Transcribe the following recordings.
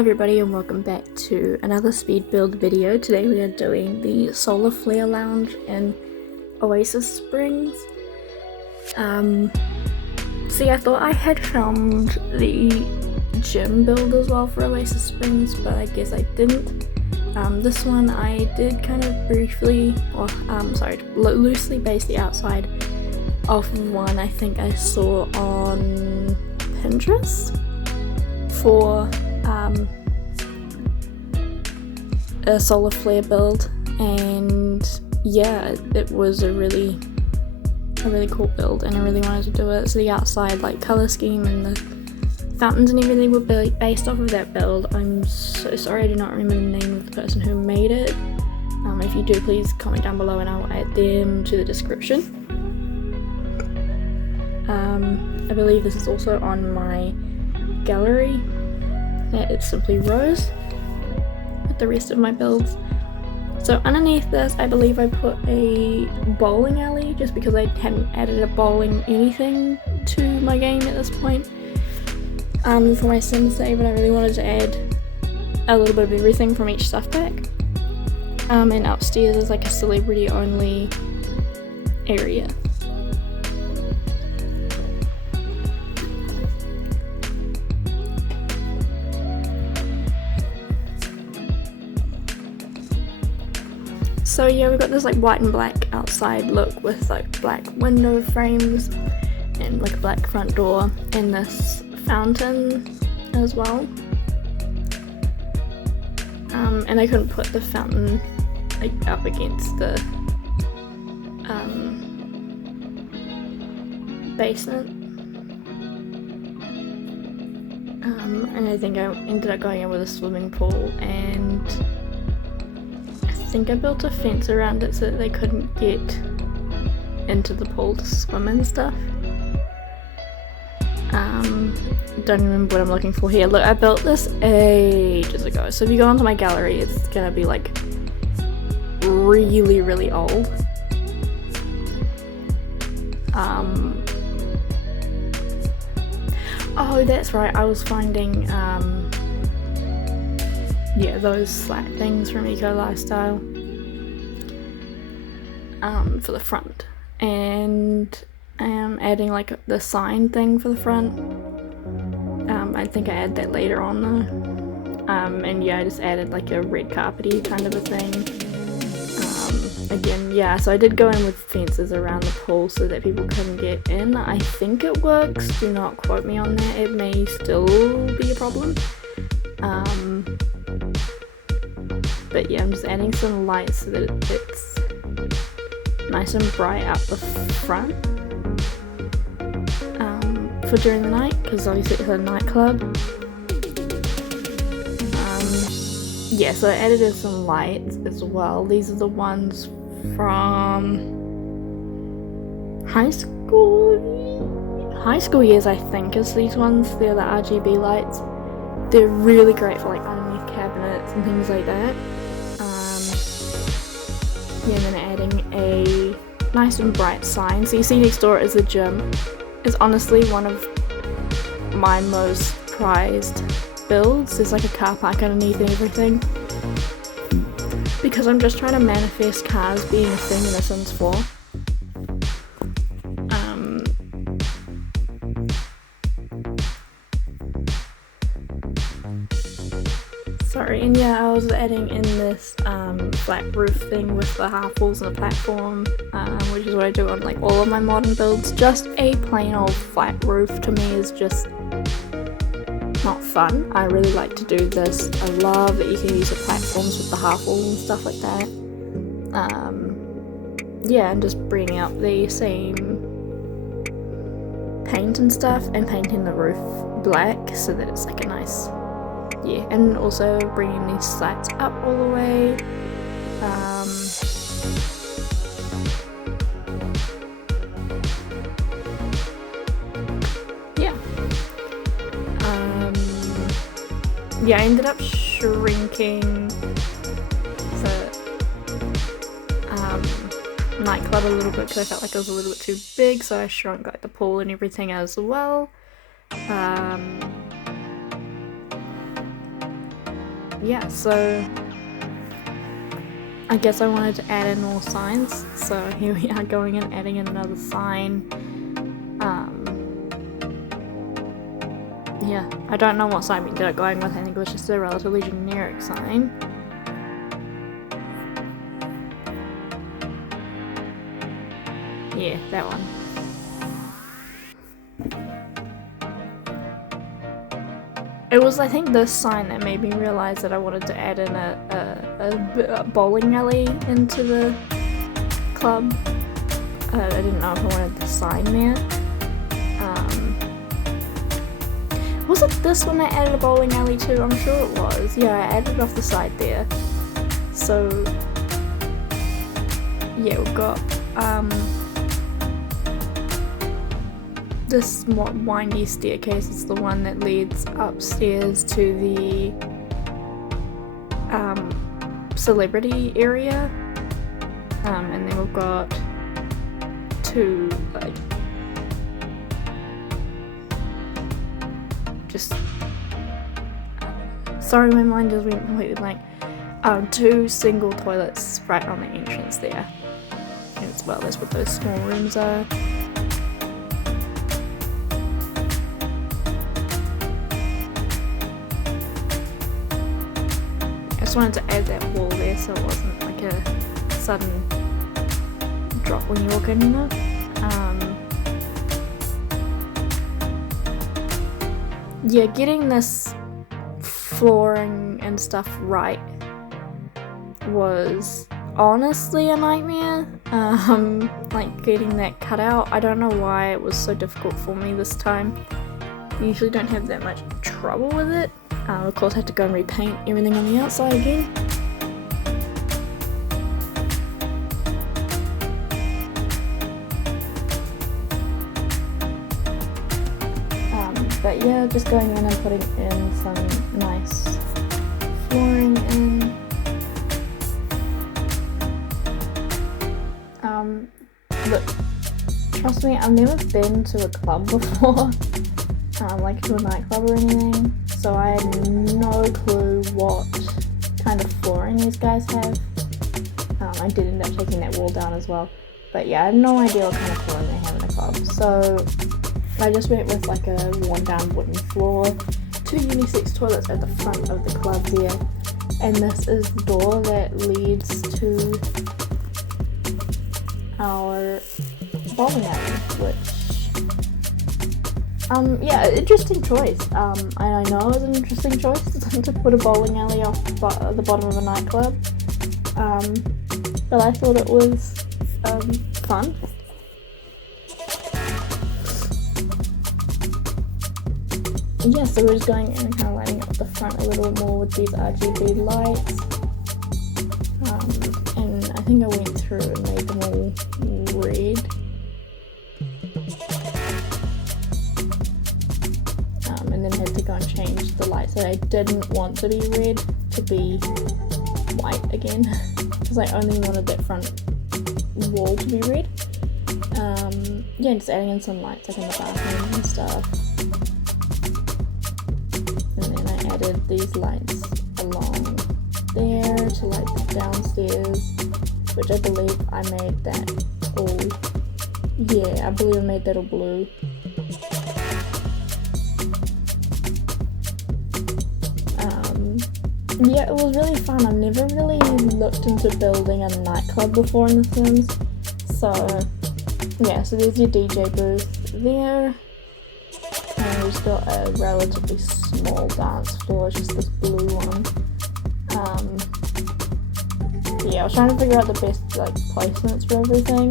everybody and welcome back to another speed build video. Today we are doing the Solar Flare Lounge in Oasis Springs. I thought I had filmed the gym build as well for Oasis Springs, but I guess I didn't. This one I did kind of briefly, loosely base the outside off of one I think I saw on Pinterest for a solar flare build, and yeah, it was a really cool build and I really wanted to do it. So the outside color scheme and the fountains and everything were based off of that build. I'm so sorry I do not remember the name of the person who made it. If you do, please comment down below and I'll add them to the description. I believe this is also on my gallery at ItsSimplyRose with the rest of my builds. So underneath this, I believe I put a bowling alley just because I hadn't added a bowling anything to my game at this point. For my sim save, but I really wanted to add a little bit of everything from each stuff pack. And upstairs is like a celebrity only area. So yeah, we've got this white and black outside look with black window frames and a black front door and this fountain as well. And I couldn't put the fountain up against the basement. And I think I ended up going in with a swimming pool, and I think I built a fence around it so that they couldn't get into the pool to swim and stuff. Don't remember what I'm looking for here. Look, I built this ages ago, so if you go onto my gallery, it's gonna be really old. Oh, that's right, I was finding those slat things from Eco Lifestyle for the front, and I am adding the sign thing for the front. I think I add that later on though. And yeah, I just added a red carpety kind of a thing. Again, yeah, so I did go in with fences around the pool so that people couldn't get in. I think it works, do not quote me on that, it may still be a problem. But yeah, I'm just adding some lights so that it's nice and bright out the front for during the night, because obviously it's a nightclub. Yeah, so I added in some lights as well. These are the ones from high school years, I think, is these ones. They're the RGB lights. They're really great for underneath cabinets and things like that. Yeah, and then adding a nice and bright sign. So you see next door is the gym. It's honestly one of my most prized builds. There's a car park underneath and everything, because I'm just trying to manifest cars being a thing in The Sims 4. Sorry, and yeah, I was adding in this flat roof thing with the half walls and the platform, which is what I do on all of my modern builds. Just a plain old flat roof to me is just not fun. I really like to do this. I love that you can use the platforms with the half wall and stuff like that. Yeah, and just bringing out the same paint and stuff and painting the roof black so that it's a nice, yeah, and also bringing these slats up all the way. Yeah, I ended up shrinking the nightclub a little bit because I felt like it was a little bit too big, so I shrunk the pool and everything as well. yeah, so I guess I wanted to add in more signs, so here we are going and adding in another sign. Yeah, I don't know what sign we ended up going with. I think it was just a relatively generic sign. Yeah, that one. It was, I think, this sign that made me realize that I wanted to add in a bowling alley into the club. I didn't know if I wanted the sign there. Was it this one I added a bowling alley to? I'm sure it was. Yeah, I added it off the side there. So, yeah, we've got this windy staircase is the one that leads upstairs to the celebrity area, and then we've got two, like, just, sorry, my mind just went completely blank. Two single toilets right on the entrance there, as well as what those small rooms are. I just wanted to add that wall there so it wasn't like a sudden drop when you walk in, you know? Yeah, getting this flooring and stuff right was honestly a nightmare. Like getting that cut out. I don't know why it was so difficult for me this time. I usually don't have that much trouble with it. Of course I had to go and repaint everything on the outside again. But yeah, just going in and putting in some nice flooring in. Look, trust me, I've never been to a club before, like to a nightclub or anything, so I had no clue what kind of flooring these guys have. I did end up taking that wall down as well, but yeah, I had no idea what kind of flooring they have in a club, so I just went with like a worn down wooden floor, two unisex toilets at the front of the club there, and this is the door that leads to our bowling alley, which, yeah, interesting choice. I know it was an interesting choice to put a bowling alley off the bottom of a nightclub, but I thought it was, fun. Yeah, so we're just going in and kind of lighting up the front a little bit more with these RGB lights. And I think I went through and made them all red. And then had to go and change the lights that I didn't want to be red to be white again, because I only wanted that front wall to be red. Yeah, just adding in some lights like in the bathroom and stuff. And then I added these lights along there to light the downstairs, which I believe I made that all, yeah, I believe I made that all blue. Yeah, it was really fun. I've never really looked into building a nightclub before in The Sims, so yeah, so there's your DJ booth there. And we've got a relatively small dance floor, just this blue one. Yeah, I was trying to figure out the best like placements for everything.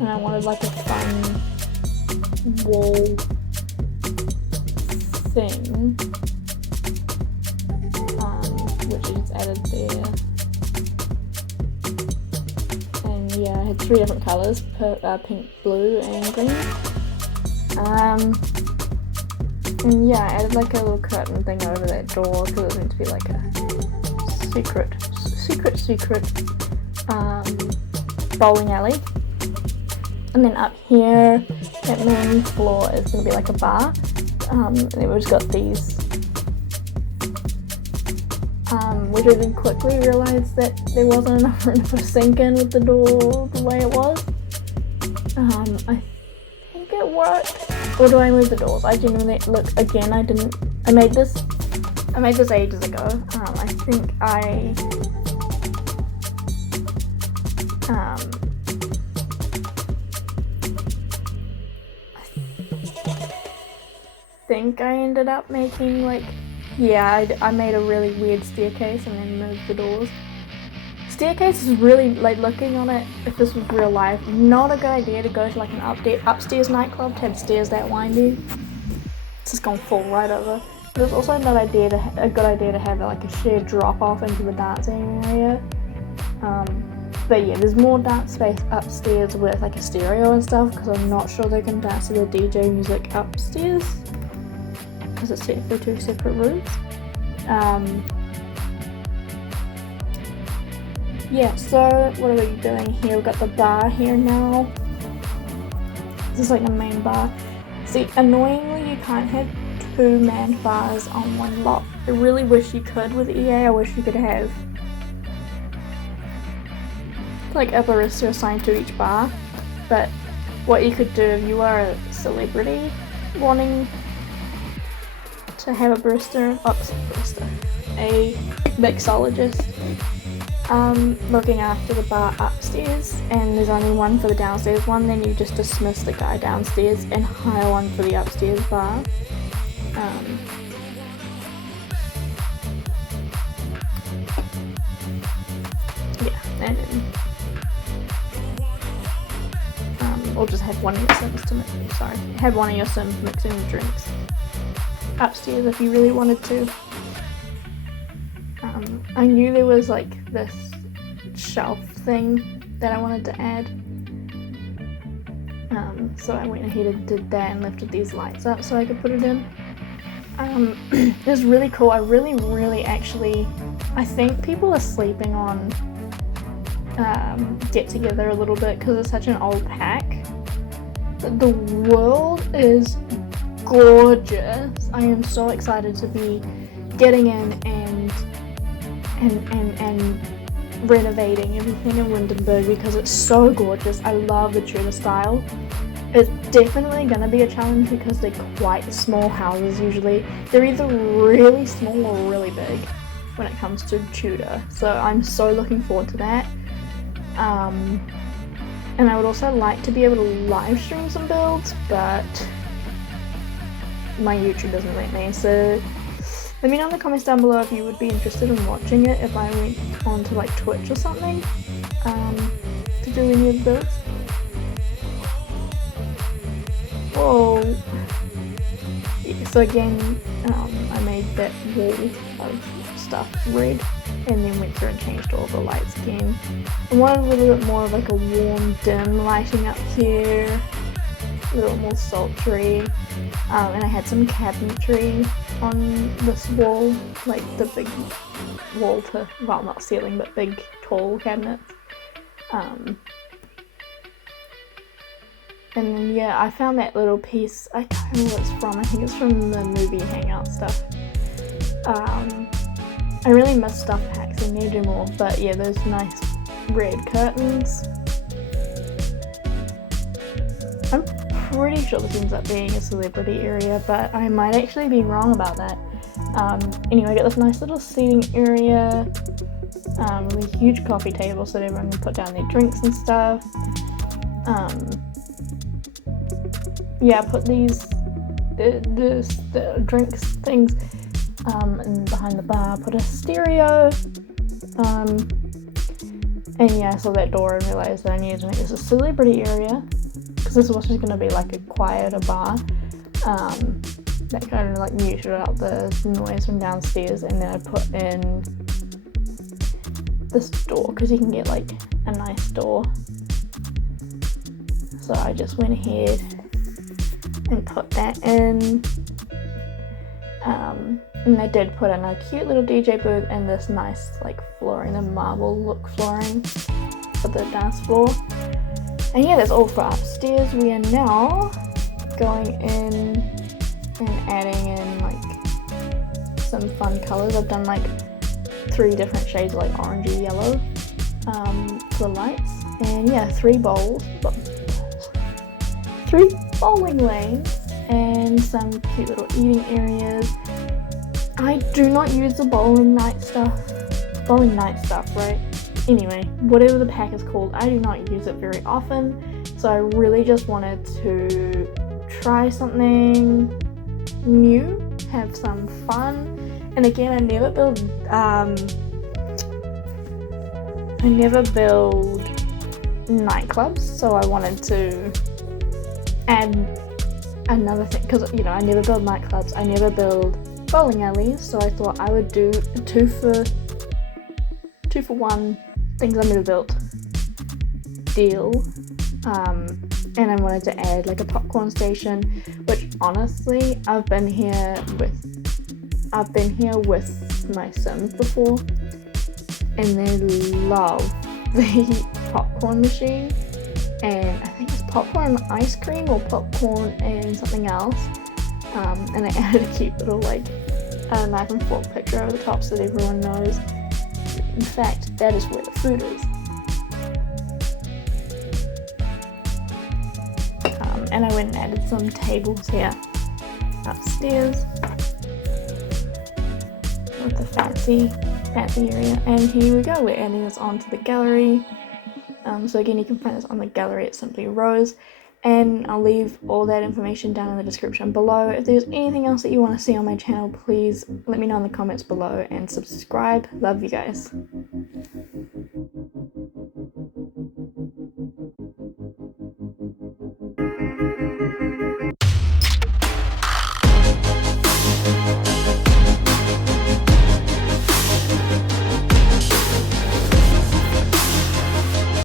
And I wanted like a fun wall thing, which I just added there. And yeah, I had 3 different colours, pink, blue and green. And yeah, I added like a little curtain thing over that door because it was meant to be like a secret bowling alley. And then up here, that main floor is going to be like a bar. And then we've just got these, which I then quickly realised that there wasn't enough room to put a sink in with the door the way it was. I think it worked. Or do I move the doors? I genuinely, look, again, I made this ages ago. I think I ended up making like, yeah, I made a really weird staircase and then moved the doors. Staircase is really, like, looking on it, if this was real life, not a good idea to go to like an upstairs nightclub to have stairs that windy. It's just gonna fall right over. But it's also not a good idea to have like a shared drop off into the dancing area. But yeah, there's more dance space upstairs with like a stereo and stuff, because I'm not sure they can dance to the DJ music upstairs, because it's technically 2 separate rooms. Yeah, so what are we doing here? We've got the bar here now. This is like the main bar. See, annoyingly, you can't have 2 manned bars on one lot. I really wish you could with EA. I wish you could have like a barista assigned to each bar. But what you could do if you are a celebrity wanting to have a mixologist, looking after the bar upstairs, and there's only one for the downstairs one, then you just dismiss the guy downstairs and hire one for the upstairs bar. Yeah, and then or just have one of your sims have one of your sims mixing the drinks upstairs if you really wanted to. I knew there was like this shelf thing that I wanted to add, so I went ahead and did that and lifted these lights up so I could put it in. It was really cool. I really actually, I think people are sleeping on Get Together a little bit because it's such an old pack. The world is gorgeous. I am so excited to be getting in and renovating everything in Windenburg because it's so gorgeous. I love the Tudor style. It's definitely going to be a challenge because they're quite small houses usually. They're either really small or really big when it comes to Tudor. So I'm so looking forward to that. And I would also like to be able to live stream some builds, but my YouTube doesn't let me. So let me know in the comments down below if you would be interested in watching it if I went on to like Twitch or something to do any of the builds. Whoa! Yeah, so again, I made that wall of stuff red and then went through and changed all the lights again. I wanted a little bit more of like a warm, dim lighting up here, a little more sultry, and I had some cabinetry on this wall, like the big wall to, well, not ceiling, but big tall cabinets. And then yeah, I found that little piece, I can't remember what it's from, I think it's from the movie Hangout stuff. I really miss stuff packs, I need to do more, but yeah, those nice red curtains. I'm pretty sure this ends up being a celebrity area, but I might actually be wrong about that. Anyway, I got this nice little seating area with a huge coffee table so that everyone can put down their drinks and stuff. Yeah, I put these the drinks things and behind the bar, put a stereo, and yeah, I saw that door and realised that I needed to make this a celebrity area, because this was just going to be like a quieter bar, that kind of like muted out the noise from downstairs, and then I put in this door, because you can get like a nice door, so I just went ahead and put that in. And I did put in a cute little DJ booth and this nice like flooring, the marble look flooring for the dance floor. And yeah, that's all for upstairs. We are now going in and adding in like some fun colors. I've done like 3 different shades of like orangey yellow for the lights, and yeah, 3 bowling lanes and some cute little eating areas. I do not use the bowling night stuff, right? Anyway, whatever the pack is called, I do not use it very often, so I really just wanted to try something new, have some fun. And again, I never build nightclubs, so I wanted to add another thing, because you know, I never build nightclubs, I never build bowling alleys, so I thought I would do a 2 for 1 things I've never built deal. And I wanted to add like a popcorn station, which honestly I've been here with my Sims before, and they love the popcorn machine, and I think it's popcorn and ice cream or popcorn and something else. And I added a cute little like knife and fork picture over the top so that everyone knows, in fact, that is where the food is. And I went and added some tables here upstairs with the fancy area. And here we go, we're adding this onto the gallery. So again, you can find this on the gallery at ItsSimplyRose, and I'll leave all that information down in the description below. If there's anything else that you want to see on my channel, please let me know in the comments below and subscribe. Love you guys.